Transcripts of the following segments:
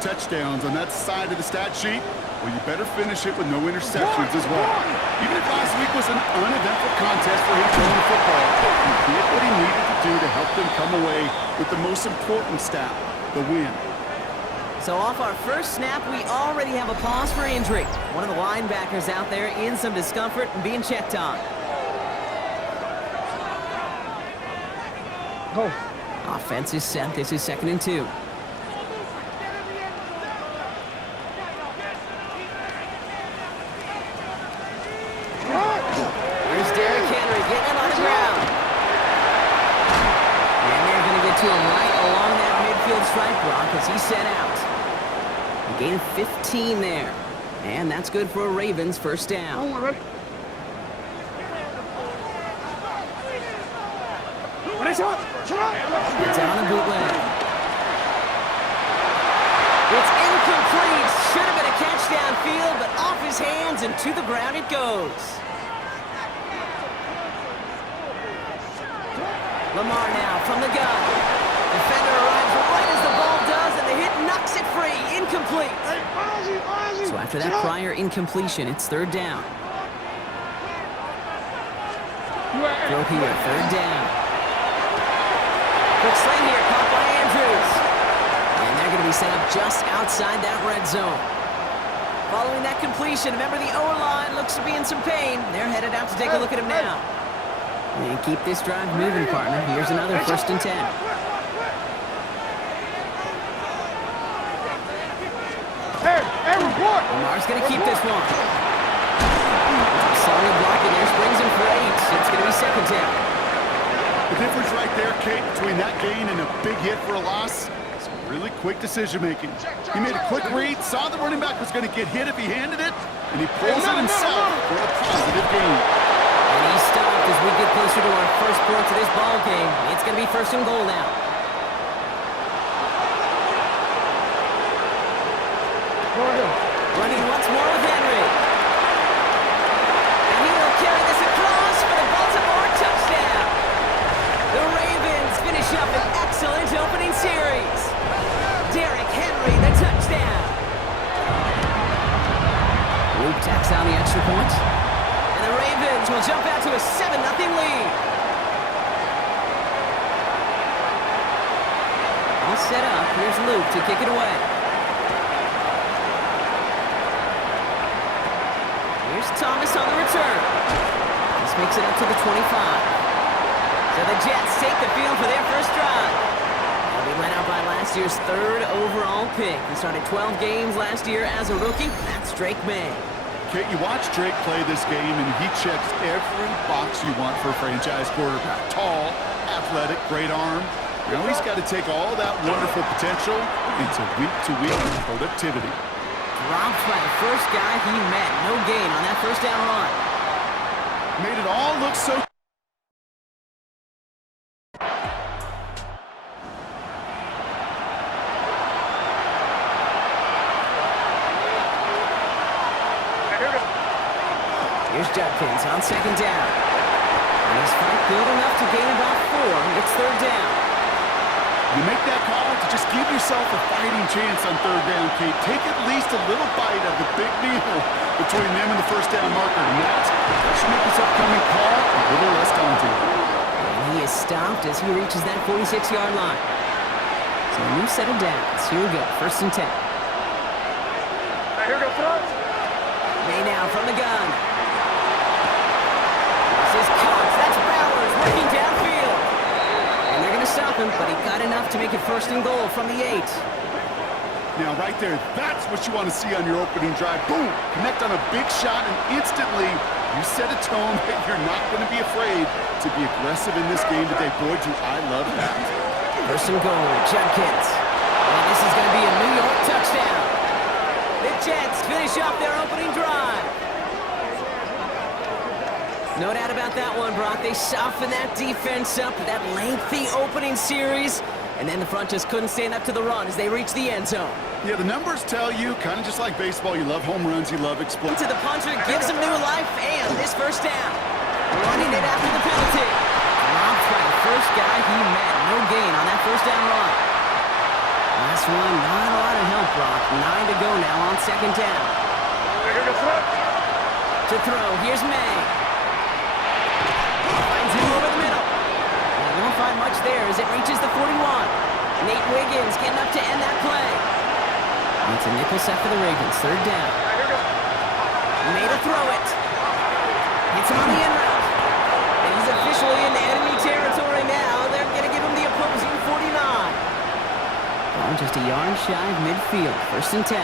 touchdowns on that side of the stat sheet, well, you better finish it with no interceptions as well. Even if last week was an uneventful contest for him throwing the football, he did what he needed to do to help them come away with the most important stat, the win. So off our first snap, we already have a pause for injury. One of the linebackers out there in some discomfort and being checked on. Go. Offense is set. This is 2nd and 2. Here's Derrick Henry getting him on the ground. And they're going to get to him right along that midfield stripe block as he's set out. A gain of 15 there. And that's good for a Ravens first down. It's on a bootleg. It's incomplete. Should have been a catch downfield, but off his hands and to the ground it goes. Lamar now from the gun. Defender arrives right as the ball does, and the hit knocks it free. Incomplete. So after that prior incompletion, it's 3rd down. Throw here, 3rd down. Quick sling here, caught by Andrews. And they're going to be set up just outside that red zone. Following that completion, remember the O-line looks to be in some pain. They're headed out to take a look at him now. And keep this drive moving, partner. Here's another 1st and 10. Lamar's going to keep this one. Solid blocking there, springs him for 8. It's going to be 2nd down. The difference right there, Kate, between that gain and a big hit for a loss is really quick decision-making. He made a quick read, saw the running back was going to get hit if he handed it, and he pulls it himself for a positive gain. And he's stopped as we get closer to our first points of this ball game. It's going to be 1st and goal now. Running once more with Henry. And he will carry this across for the Baltimore touchdown. The Ravens finish up an excellent opening series. Derrick Henry, the touchdown. Luke tacks on the extra point. And the Ravens will jump out to a 7-0 lead. All set up. Here's Luke to kick it away. Here's Thomas on the return. This makes it up to the 25. So the Jets take the field for their first drive. They'll be led out by last year's 3rd overall pick. He started 12 games last year as a rookie. That's Drake May. Kate, you watch Drake play this game, and he checks every box you want for a franchise quarterback. Tall, athletic, great arm. Now he's got to take all that wonderful potential into week-to-week productivity. Dropped by the first guy he met. No gain on that first down run. Made it all look so... Here's Judkins on 2nd down. And his fight good enough to gain about 4. It's 3rd down. You make that call to just give yourself a fighting chance on 3rd down, Kate. Take at least a little bite of the big deal between them and the first down marker. And that should make this upcoming call a little less daunting. And he is stopped as he reaches that 46-yard line. So a new set of downs. Here we go, 1st and 10. Here we go, front. May now from the gun. This is Cox. That's Bowers working downfield. And they're going to stop him, but he got enough to make it 1st and goal from the 8. Now, right there, that's what you want to see on your opening drive. Boom! Connect on a big shot, and instantly you set a tone that you're not going to be afraid to be aggressive in this game today. Boy, do I love that. 1st and goal, Judkins. And this is going to be a New York touchdown. The Jets finish up their opening drive. No doubt about that one, Brock. They softened that defense up, that lengthy opening series, and then the front just couldn't stand up to the run as they reached the end zone. Yeah, the numbers tell you, kind of just like baseball, you love home runs, you love explosions. To the puncher, gives him new life, and this 1st down. Running it after the penalty. Dropped by the first guy he met. No gain on that 1st down run. Last one, not a lot of help, Brock. second down. To throw, here's May. Finds him over the middle. They won't find much there as it reaches the 41. Nate Wiggins getting up to end that play. It's a nickel set for the Ravens, third down. May to throw it. Hits him on the end route. And he's officially in enemy territory now. They're going to give him the opposing 49. Oh, just a yard shy of midfield, first and 10.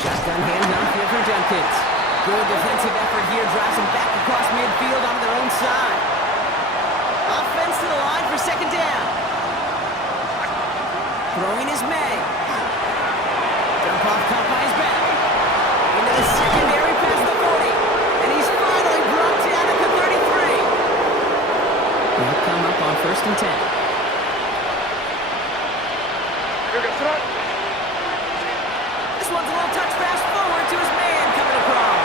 Shotgun handoff here for Judkins. Good defensive effort here, drives them back across midfield onto their own side. Offense to the line for second down. Throwing is May. Dump off caught by his back. Into the secondary past the 40. And he's finally brought down at the 33. He'll come up on first and 10. This one's a little touch pass forward to his man coming across.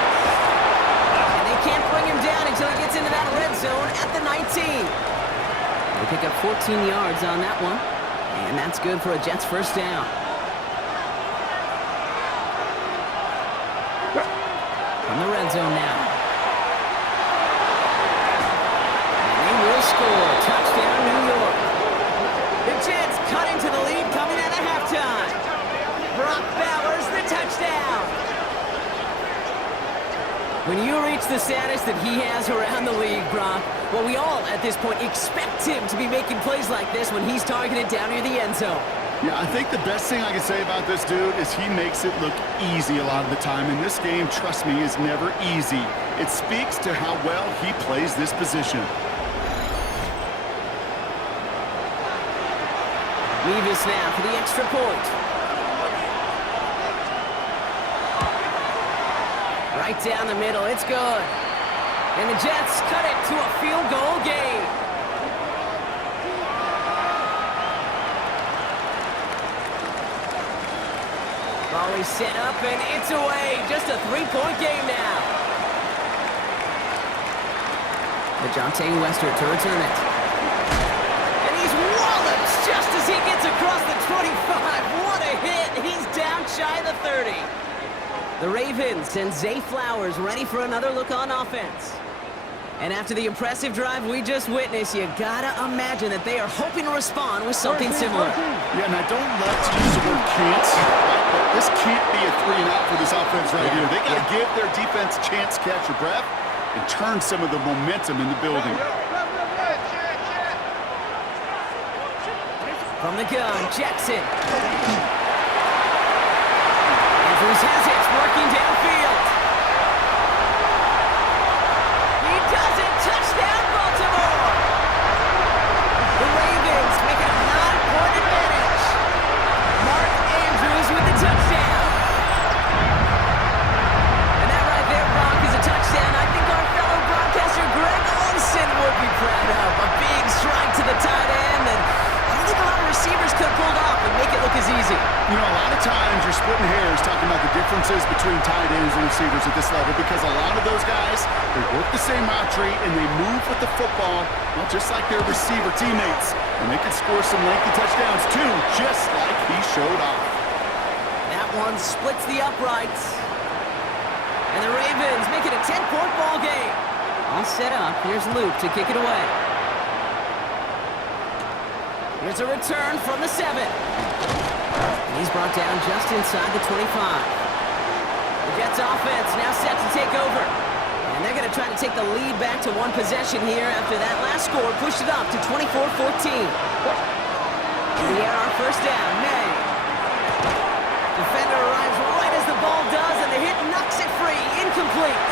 And they can't bring him down until he gets into that red zone at the 19. They pick up 14 yards on that one. And that's good for a Jets first down. From the red zone now. And they will score. Touchdown, New York. The Jets cut into the lead coming out of halftime. Brock Bowers, the touchdown. When you reach the status that he has around the league, Brock, well, we all, at this point, expect him to be making plays like this when he's targeted down near the end zone. Yeah, I think the best thing I can say about this dude is he makes it look easy a lot of the time. And this game, trust me, is never easy. It speaks to how well he plays this position. Levis now for the extra point. Right down the middle, it's good. And the Jets cut it to a field goal game. Ball is set up and it's away. Just a three-point game now. DeJounte Wester to return it. And he's walloped just as he gets across the 25. What a hit. He's down shy of the 30. The Ravens send Zay Flowers ready for another look on offense. And after the impressive drive we just witnessed, you gotta imagine that they are hoping to respond with something similar. Yeah, and I don't love to use the word can't, but this can't be a 3-and-out for this offense right here. They gotta give their defense a chance to catch their breath and turn some of the momentum in the building. From the gun, Jackson. Andrews has it, working downfield. He does it, touchdown Baltimore! The Ravens make it a 9-point advantage. Mark Andrews with the touchdown. And that right there, Brock, is a touchdown I think our fellow broadcaster Greg Olsen would be proud of. A big strike to the tight end that I don't think a lot of receivers could have pulled off and make it look as easy. You know, a lot of times you're splitting hairs talking about the differences between tight ends and receivers at this level because a lot of those guys, they work the same route tree and they move with the football, well, just like their receiver teammates. And they can score some lengthy touchdowns too, just like he showed off. That one splits the uprights. And the Ravens make it a 10-point ball game. All set up. Here's Luke to kick it away. Here's a return from the 7. And he's brought down just inside the 25. The Jets offense now set to take over. And they're going to try to take the lead back to one possession here after that last score pushed it up to 24-14. In the air, our first down, May. Defender arrives right as the ball does, and the hit knocks it free. Incomplete.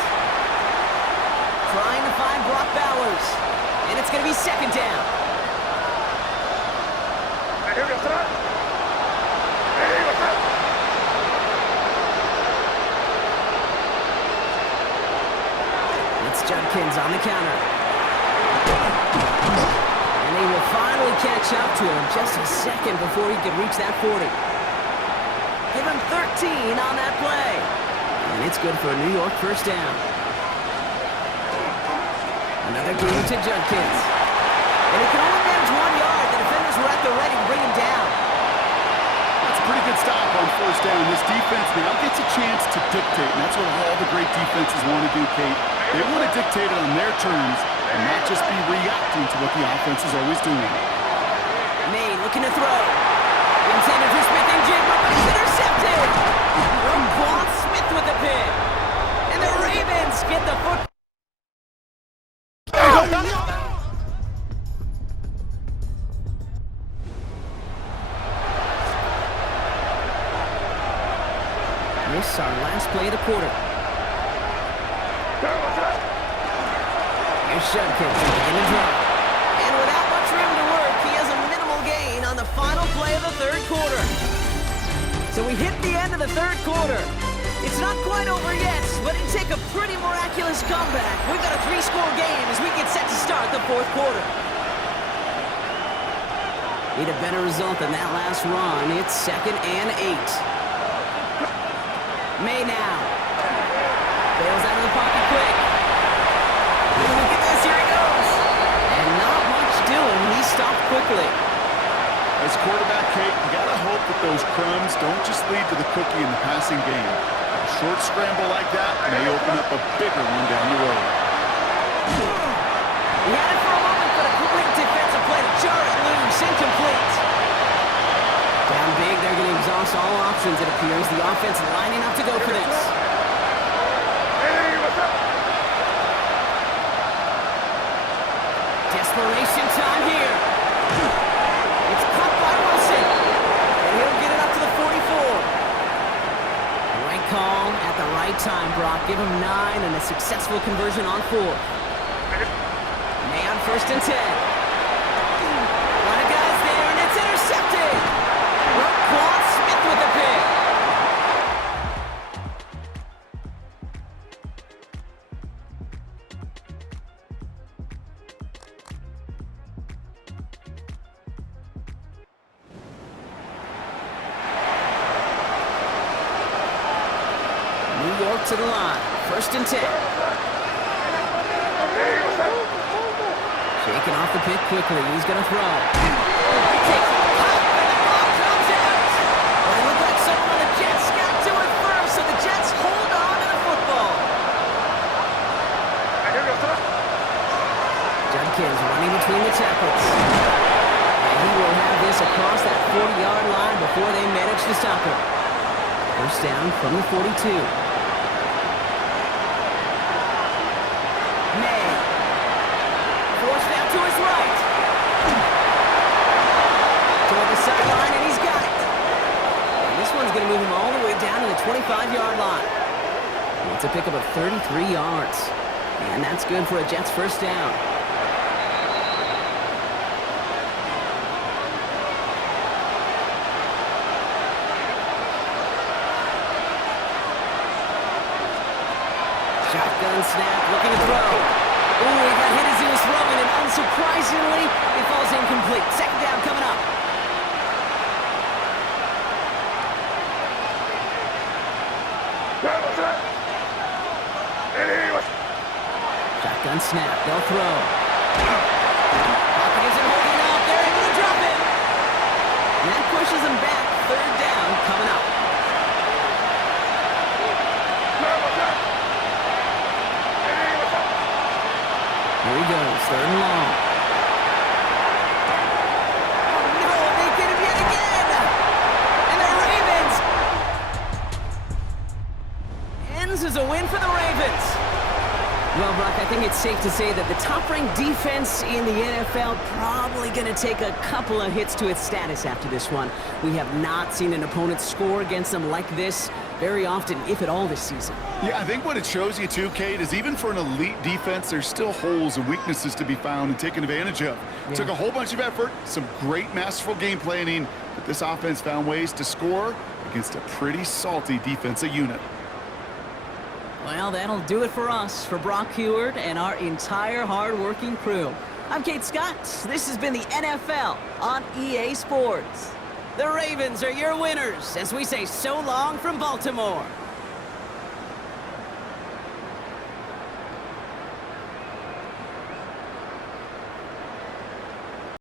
Trying to find Brock Bowers. And it's going to be second down. It's Judkins on the counter. And they will finally catch up to him just a second before he could reach that 40. Give him 13 on that play. And it's good for a New York first down. Another gain to Judkins. And he can only manage 1 yard. The defenders were at the ready to bring him down. That's a pretty good first down. This defense now gets a chance to dictate, and that's what all the great defenses want to do, Kate. They want to dictate it on their terms and not just be reacting to what the offense is always doing. May looking to throw. Intended for Smith and Jigba, but it's intercepted. Roquan Smith with the pick. And the Ravens get the football. This is our last play of the quarter. Here's Judkins in the draw. And without much room to work, he has a minimal gain on the final play of the third quarter. So we hit the end of the third quarter. It's not quite over yet, but it'd take a pretty miraculous comeback. We've got a 3-score game as we get set to start the fourth quarter. Need a better result than that last run. It's 2nd and 8. May now. Bails out of the pocket quick. Look at this, here he goes. And not much doing. He stopped quickly. As quarterback, Kate, you got to hope that those crumbs don't just lead to the cookie in the passing game. A short scramble like that may open up a bigger one down the road. He had it for a moment, but a great defensive play to jar it loose. Incomplete. Down big, they're going to exhaust all options, it appears. The offense lining up to go for this. Desperation time here. It's caught by Wilson. And he'll get it up to the 44. Right call at the right time, Brock. Give him 9 and a successful conversion on 4. May on 1st and 10. Lot of guys there, and it's intercepted. Roquan Smith with the pick. New York to the line. 1st and 10. Shaking off the pick quickly. He's going to throw. He takes it up, and the ball comes out. Well, it looked like someone on the Jets got to it first, so the Jets hold on to the football. Judkins running between the tackles. And he will have this across that 40-yard line before they manage to stop him. First down from the 42. May. Forced out to his right. Toward the sideline, and he's got it. And this one's going to move him all the way down to the 25-yard line. It's a pickup of 33 yards. And that's good for a Jets first down. Shotgun snap, looking to throw. Ooh, he got hit as he was throwing, and unsurprisingly, it falls incomplete. Second down coming up. Shotgun snap, they'll throw. Hopkins and holding up, they're able to drop it. And that pushes him back. Third down coming up. Here he goes, 3rd and long. Oh no, they did it yet again! And the Ravens ends as a win for the Ravens. Well, Brock, I think it's safe to say that the top-ranked defense in the NFL probably going to take a couple of hits to its status after this one. We have not seen an opponent score against them like this very often, if at all, this season. Yeah, I think what it shows you too, Kate, is even for an elite defense, there's still holes and weaknesses to be found and taken advantage of. Yeah. Took a whole bunch of effort, some great masterful game planning, but this offense found ways to score against a pretty salty defensive unit. Well, that'll do it for us, for Brock Huard and our entire hard-working crew. I'm Kate Scott. This has been the NFL on EA Sports. The Ravens are your winners as we say so long from Baltimore.